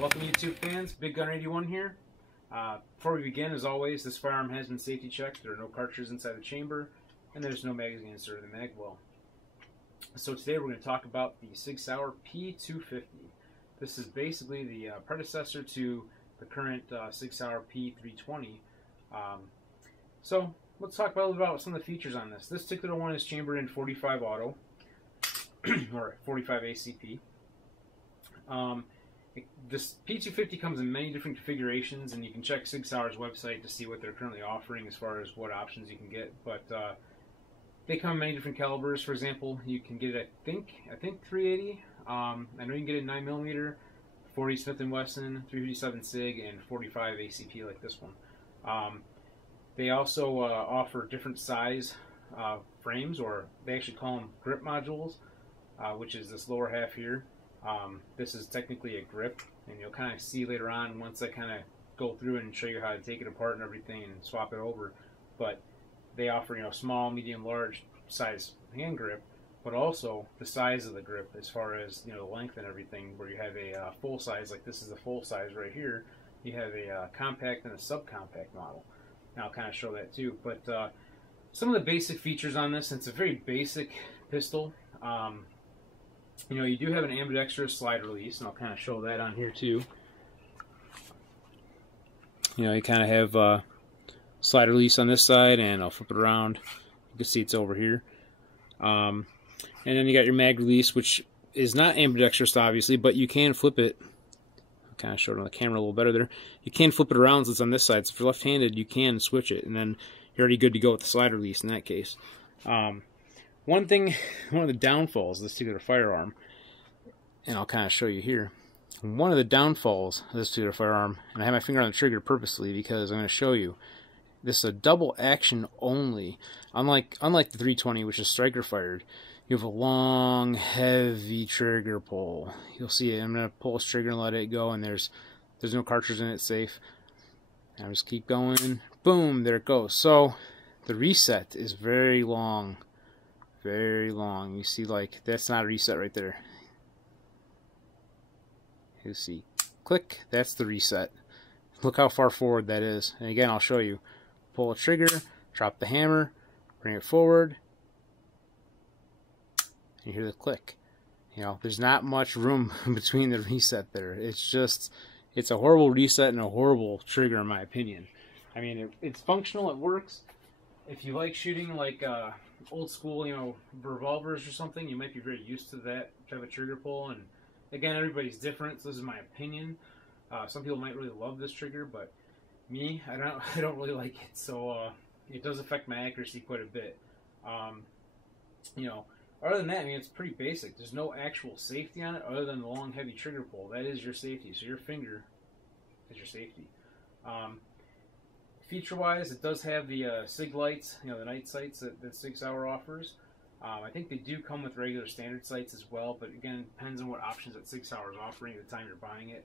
Welcome YouTube fans, Big Gun 81 here. Before we begin, as always, this firearm has been safety checked. There are no cartridges inside the chamber, and there's no magazine inserted in the mag well. So today we're going to talk about the Sig Sauer P250. This is basically the predecessor to the current Sig Sauer P320. So let's talk about some of the features on this. This particular one is chambered in 45 auto, or 45 ACP. This P250 comes in many different configurations, and you can check Sig Sauer's website to see what they're currently offering as far as what options you can get. But they come in many different calibers. For example, you can get it, I think 380. I know you can get a 9mm, 40 Smith & Wesson, 357 Sig, and 45 ACP like this one. They also offer different size frames, or they actually call them grip modules, which is this lower half here. This is technically a grip, and you'll kind of see later on once I kind of go through and show you how to take it apart and everything and swap it over. But they offer, small, medium, large size hand grip, but also the size of the grip as far as the length and everything. Where you have a full size, like this is a full size right here. You have a compact and a subcompact model. And I'll kind of show that too. But some of the basic features on this, it's a very basic pistol. You do have an ambidextrous slide release, and I'll kind of show that on here too. You kind of have slide release on this side, and I'll flip it around. You can see it's over here. And then you got your mag release, which is not ambidextrous, obviously, but you can flip it. I'll kind of show it on the camera a little better there. You can flip it around so it's on this side. So if you're left-handed, you can switch it, and then you're already good to go with the slide release in that case. One of the downfalls of this particular firearm, and I'll kind of show you here, one of the downfalls of this particular firearm, and I have my finger on the trigger purposely because I'm going to show you, this is a double action only. Unlike the 320, which is striker fired, you have a long, heavy trigger pull. You'll see it. I'm going to pull this trigger and let it go, and there's no cartridge in it, safe. And I'll just keep going. Boom, there it goes. So the reset is very long. Very long. You see, like, that's not a reset right there. You see, click, that's the reset. Look how far forward that is. And again, I'll show you. Pull a trigger, drop the hammer, bring it forward, and you hear the click. There's not much room between the reset there. It's a horrible reset and a horrible trigger in my opinion. I mean, it's functional, it works. If you like shooting like old school, revolvers or something, you might be very used to that type of trigger pull. And again, everybody's different, so this is my opinion. Some people might really love this trigger, but me, I don't really like it. So it does affect my accuracy quite a bit. Other than that, I mean, it's pretty basic. There's no actual safety on it other than the long, heavy trigger pull. That is your safety. So your finger is your safety. Feature-wise, it does have the Sig lights, the night sights that Sig Sauer offers. I think they do come with regular standard sights as well, but again, it depends on what options that Sig Sauer is offering at the time you're buying it.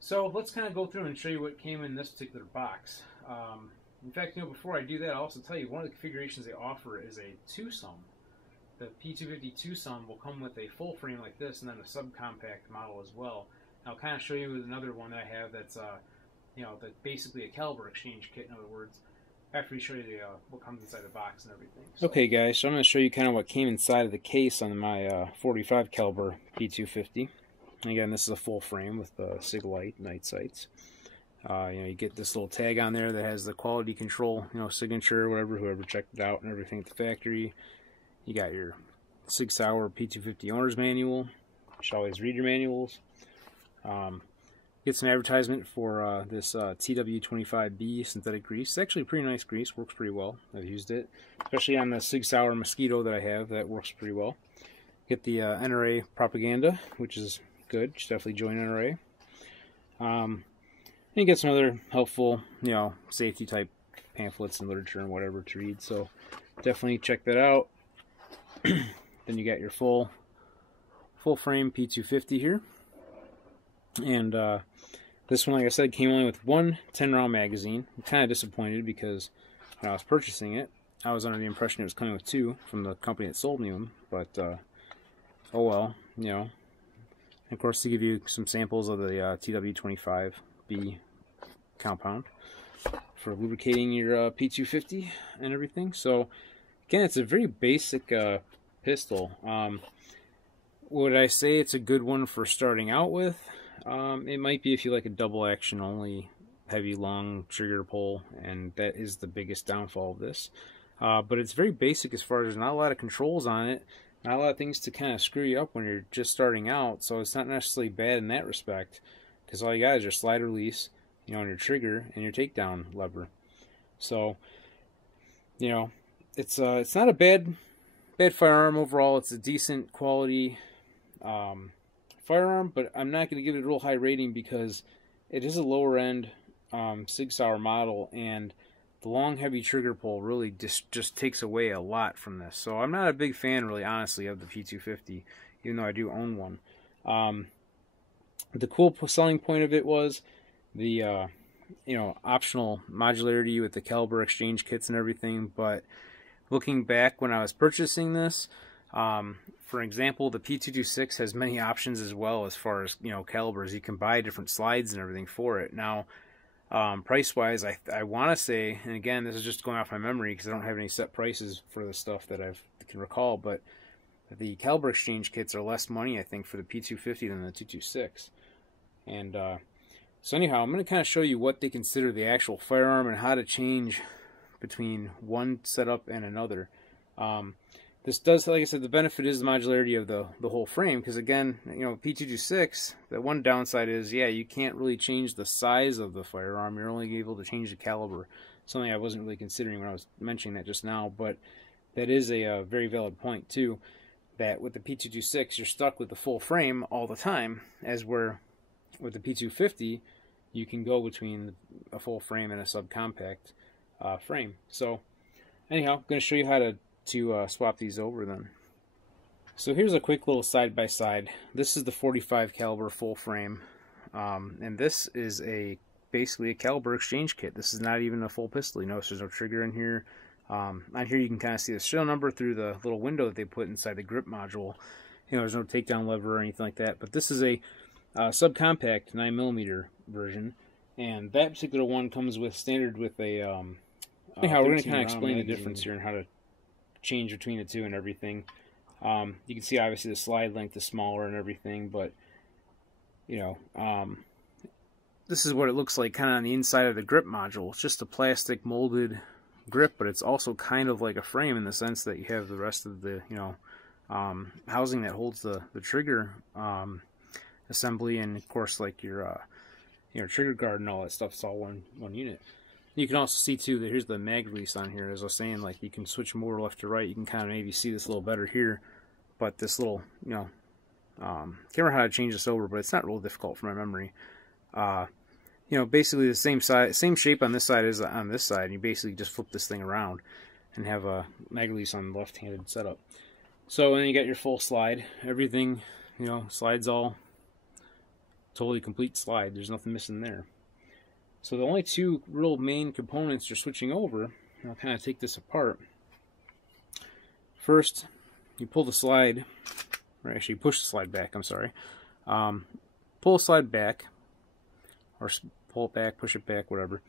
So let's kind of go through and show you what came in this particular box. In fact, before I do that, I'll also tell you one of the configurations they offer is a two-sum. The P250 two-sum will come with a full frame like this, and then a subcompact model as well. And I'll kind of show you another one that I have that's that's basically a caliber exchange kit, in other words, after we show you what comes inside the box and everything. So. Okay guys, so I'm going to show you kind of what came inside of the case on my 45 caliber P250. Again, this is a full frame with the Sig light night sights. You get this little tag on there that has the quality control, signature, whoever checked it out and everything at the factory. You got your Sig Sauer P250 owner's manual. You should always read your manuals. Get some advertisement for this TW25B synthetic grease. It's actually a pretty nice grease, works pretty well. I've used it, especially on the Sig Sauer Mosquito that I have. That works pretty well. Get the NRA propaganda, which is good. You should definitely join NRA. And you get some other helpful, safety type pamphlets and literature and whatever to read. So definitely check that out. Then you got your full frame P250 here. And this one, like I said, came only with one 10-round magazine. I'm kind of disappointed because when I was purchasing it, I was under the impression it was coming with two from the company that sold me them. But, oh well, of course, to give you some samples of the TW25B compound for lubricating your P250 and everything. So again, it's a very basic pistol. Would I say it's a good one for starting out with? It might be if you like a double action only, heavy long trigger pull, and that is the biggest downfall of this. But it's very basic as far as there's not a lot of controls on it, not a lot of things to kind of screw you up when you're just starting out, so it's not necessarily bad in that respect, because all you got is your slide release, you know, on your trigger and your takedown lever. So, you know, it's not a bad firearm overall. It's a decent quality firearm, but I'm not going to give it a real high rating because it is a lower end Sig Sauer model, and the long heavy trigger pull really just takes away a lot from this. So I'm not a big fan, really, honestly, of the P250, even though I do own one. The cool selling point of it was the you know, optional modularity with the caliber exchange kits and everything. But looking back when I was purchasing this, for example, the P226 has many options as well as far as, you know, calibers. You can buy different slides and everything for it. Now, price-wise, I want to say, and again, this is just going off my memory because I don't have any set prices for the stuff that I can recall, but the caliber exchange kits are less money, I think, for the P250 than the 226. And so anyhow, I'm going to kind of show you what they consider the actual firearm and how to change between one setup and another. This does, like I said, the benefit is the modularity of the whole frame, because again, you know, P226, the one downside is, yeah, you can't really change the size of the firearm. You're only able to change the caliber. Something I wasn't really considering when I was mentioning that just now, but that is a very valid point too, that with the P226, you're stuck with the full frame all the time, as where with the P250, you can go between a full frame and a subcompact frame. So anyhow, I'm going to show you how to swap these over then. So here's a quick little side-by-side. This is the 45 caliber full frame, and this is basically a caliber exchange kit. This is not even a full pistol. You notice there's no trigger in here. On here you can kind of see the serial number through the little window that they put inside the grip module. You know, there's no takedown lever or anything like that, but this is a subcompact 9mm version, and that particular one comes with standard with a anyhow, we're going to kind of explain the difference here and how to change between the two and everything. You can see obviously the slide length is smaller and everything, but you know, this is what it looks like kind of on the inside of the grip module. It's just a plastic molded grip, but it's also kind of like a frame in the sense that you have the rest of the, you know, housing that holds the trigger assembly, and of course like your trigger guard and all that stuff. It's all one unit. You can also see too that here's the mag release on here. As I was saying, like you can switch them over left to right. You can kind of maybe see this a little better here, but this little, you know, can't remember how to change this over, but it's not real difficult from my memory. You know, basically the same size, same shape on this side as on this side. You basically just flip this thing around and have a mag release on the left-handed setup. So then you got your full slide. Everything, you know, slides all totally complete slide. There's nothing missing there. So the only two real main components you're switching over, and I'll kind of take this apart. First, you pull the slide, or actually push the slide back, I'm sorry. Pull the slide back, or pull it back, push it back, whatever.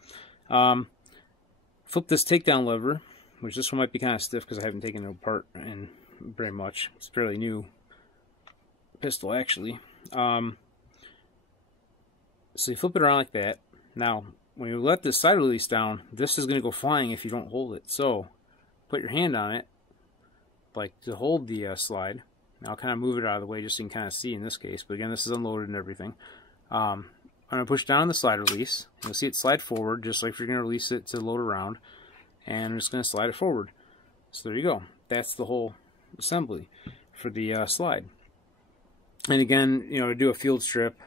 Flip this takedown lever, which this one might be kind of stiff because I haven't taken it apart in very much. It's a fairly new pistol, actually. So you flip it around like that. Now, when you let this side release down, this is going to go flying if you don't hold it. So, put your hand on it, like to hold the slide. Now, I'll kind of move it out of the way just so you can kind of see in this case. But again, this is unloaded and everything. I'm going to push down on the slide release. You'll see it slide forward, just like you're going to release it to load around. And I'm just going to slide it forward. So there you go. That's the whole assembly for the slide. And again, you know, to do a field strip,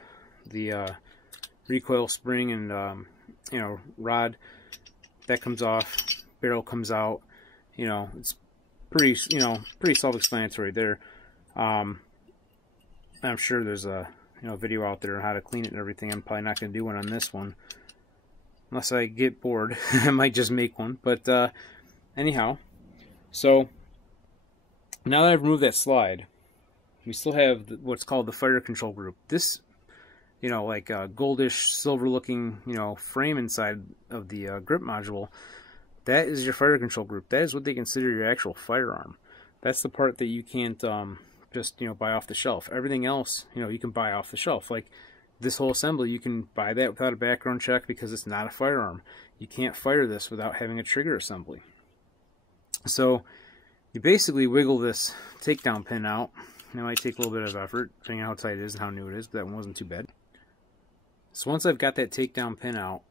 the recoil spring and you know, rod that comes off, barrel comes out. You know, it's pretty, you know, pretty self-explanatory there. I'm sure there's a, you know, video out there on how to clean it and everything. I'm probably not going to do one on this one unless I get bored. I might just make one. But anyhow, so now that I've removed that slide, we still have what's called the fire control group. This, you know, like goldish silver looking, you know, frame inside of the grip module, that is your fire control group. That is what they consider your actual firearm. That's the part that you can't just, you know, buy off the shelf. Everything else, you know, you can buy off the shelf. Like this whole assembly, you can buy that without a background check because it's not a firearm. You can't fire this without having a trigger assembly. So you basically wiggle this takedown pin out. It might take a little bit of effort, depending on how tight it is and how new it is, but that one wasn't too bad. So once I've got that takedown pin out,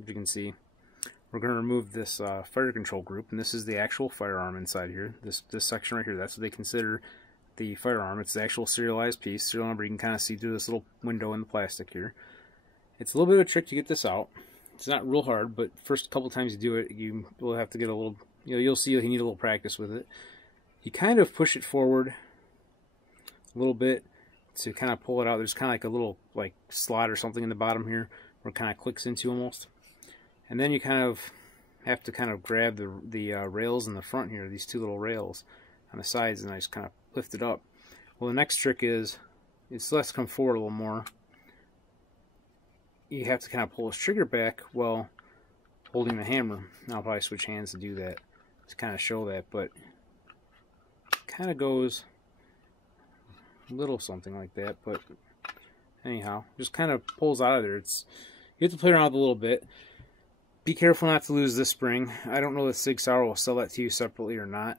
as you can see, we're going to remove this fire control group, and this is the actual firearm inside here. This section right here, that's what they consider the firearm. It's the actual serialized piece. Serial number you can kind of see through this little window in the plastic here. It's a little bit of a trick to get this out. It's not real hard, but first couple times you do it, you will have to get a little, you know, you'll see you need a little practice with it. You kind of push it forward a little bit to kind of pull it out. There's kind of like a little like slot or something in the bottom here where it kind of clicks into almost. And then you kind of have to kind of grab the rails in the front here, these two little rails on the sides, and I just kind of lift it up. Well, the next trick is, let's come forward a little more. You have to kind of pull this trigger back while holding the hammer. I'll probably switch hands to do that, to kind of show that, but it kind of goes a little something like that, but anyhow, just kind of pulls out of there. You have to play around with it a little bit. Be careful not to lose this spring. I don't know if Sig Sauer will sell that to you separately or not,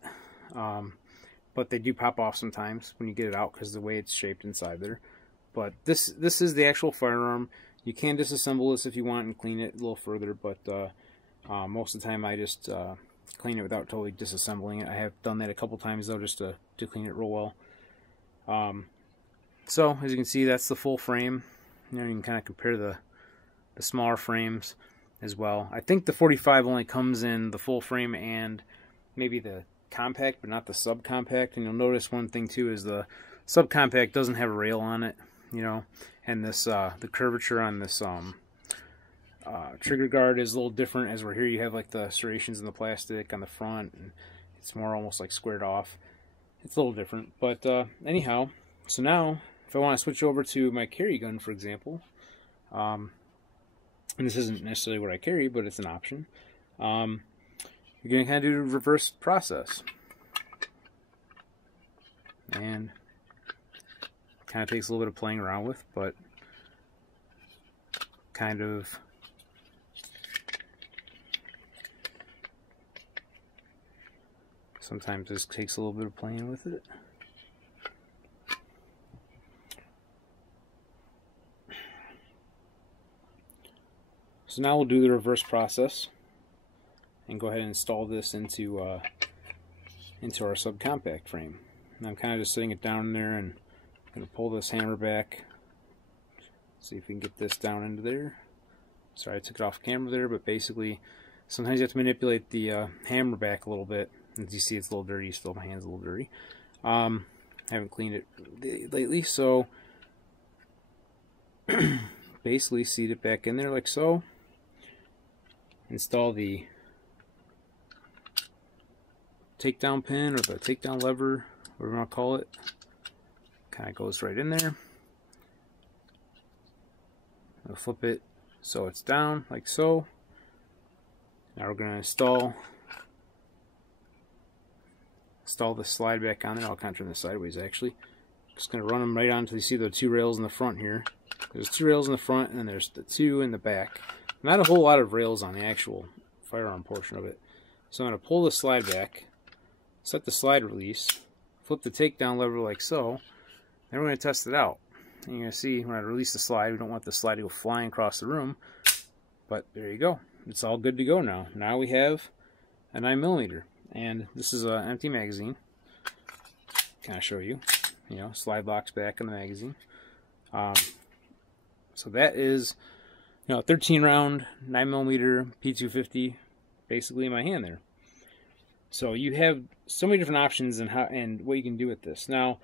but they do pop off sometimes when you get it out because of the way it's shaped inside there. But this is the actual firearm. You can disassemble this if you want and clean it a little further, but most of the time I just clean it without totally disassembling it. I have done that a couple times though, just to clean it real well. So as you can see, that's the full frame. You know, you can kind of compare the smaller frames as well. I think the 45 only comes in the full frame and maybe the compact, but not the subcompact. And you'll notice one thing too is the subcompact doesn't have a rail on it, you know, and this the curvature on this trigger guard is a little different. As we're here, you have like the serrations in the plastic on the front, and it's more almost like squared off. It's a little different, but anyhow, so now if I want to switch over to my carry gun, for example, and this isn't necessarily what I carry, but it's an option. You're going to kind of do the reverse process. And kind of takes a little bit of playing around with, but kind of sometimes this takes a little bit of playing with it. So now we'll do the reverse process and go ahead and install this into our subcompact frame. And I'm kind of just sitting it down there, and I'm going to pull this hammer back. See if we can get this down into there. Sorry, I took it off camera there, but basically sometimes you have to manipulate the hammer back a little bit. As you see, it's a little dirty still. My hand's a little dirty. I haven't cleaned it lately, so basically seat it back in there like so. Install the takedown pin or the takedown lever, whatever you want to call it. Kind of goes right in there. I'll flip it so it's down like so. Now we're going to install the slide back on there. I'll kind of turn this sideways actually. Just going to run them right onto, you see the two rails in the front here. There's two rails in the front and then there's the two in the back. Not a whole lot of rails on the actual firearm portion of it. So I'm going to pull the slide back, set the slide release, flip the takedown lever like so, then we're going to test it out. And you're going to see when I release the slide, we don't want the slide to go flying across the room, but there you go. It's all good to go now. Now we have a 9mm, and this is an empty magazine. Kind of show you, slide locks back in the magazine. So that is, 13 round 9mm P250 basically in my hand there. So you have so many different options and what you can do with this. Now,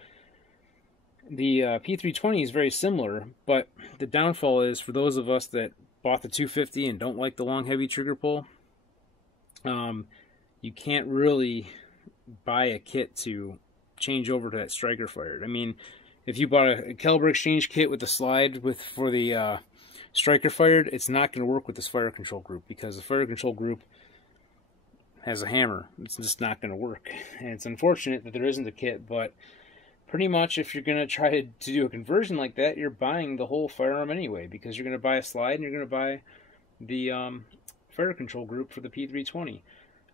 the P320 is very similar, but the downfall is for those of us that bought the 250 and don't like the long, heavy trigger pull, you can't really buy a kit to change over to that striker fired. I mean, if you bought a caliber exchange kit with the slide for the striker fired, it's not going to work with this fire control group, because the fire control group has a hammer. It's just not going to work. And it's unfortunate that there isn't a kit, but pretty much if you're going to try to do a conversion like that, you're buying the whole firearm anyway, because you're going to buy a slide and you're going to buy the fire control group for the P320.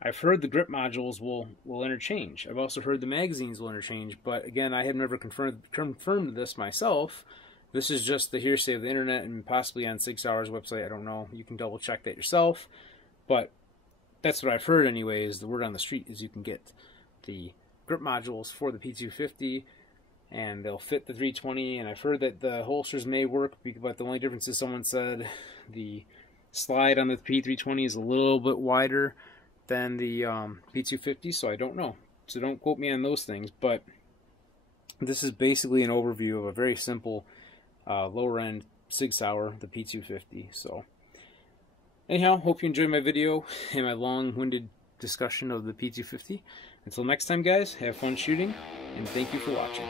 I've heard the grip modules will interchange. I've also heard the magazines will interchange, but again, I have never confirmed this myself. This is just the hearsay of the internet and possibly on Sig Sauer's website. I don't know. You can double check that yourself, but that's what I've heard anyway. Is the word on the street is you can get the grip modules for the P250 and they'll fit the 320. And I've heard that the holsters may work, but the only difference is someone said the slide on the P320 is a little bit wider than the P250, so I don't know. So don't quote me on those things, but this is basically an overview of a very simple lower end Sig Sauer, the P250. So anyhow, hope you enjoyed my video and my long-winded discussion of the P250. Until next time, guys, have fun shooting, and thank you for watching.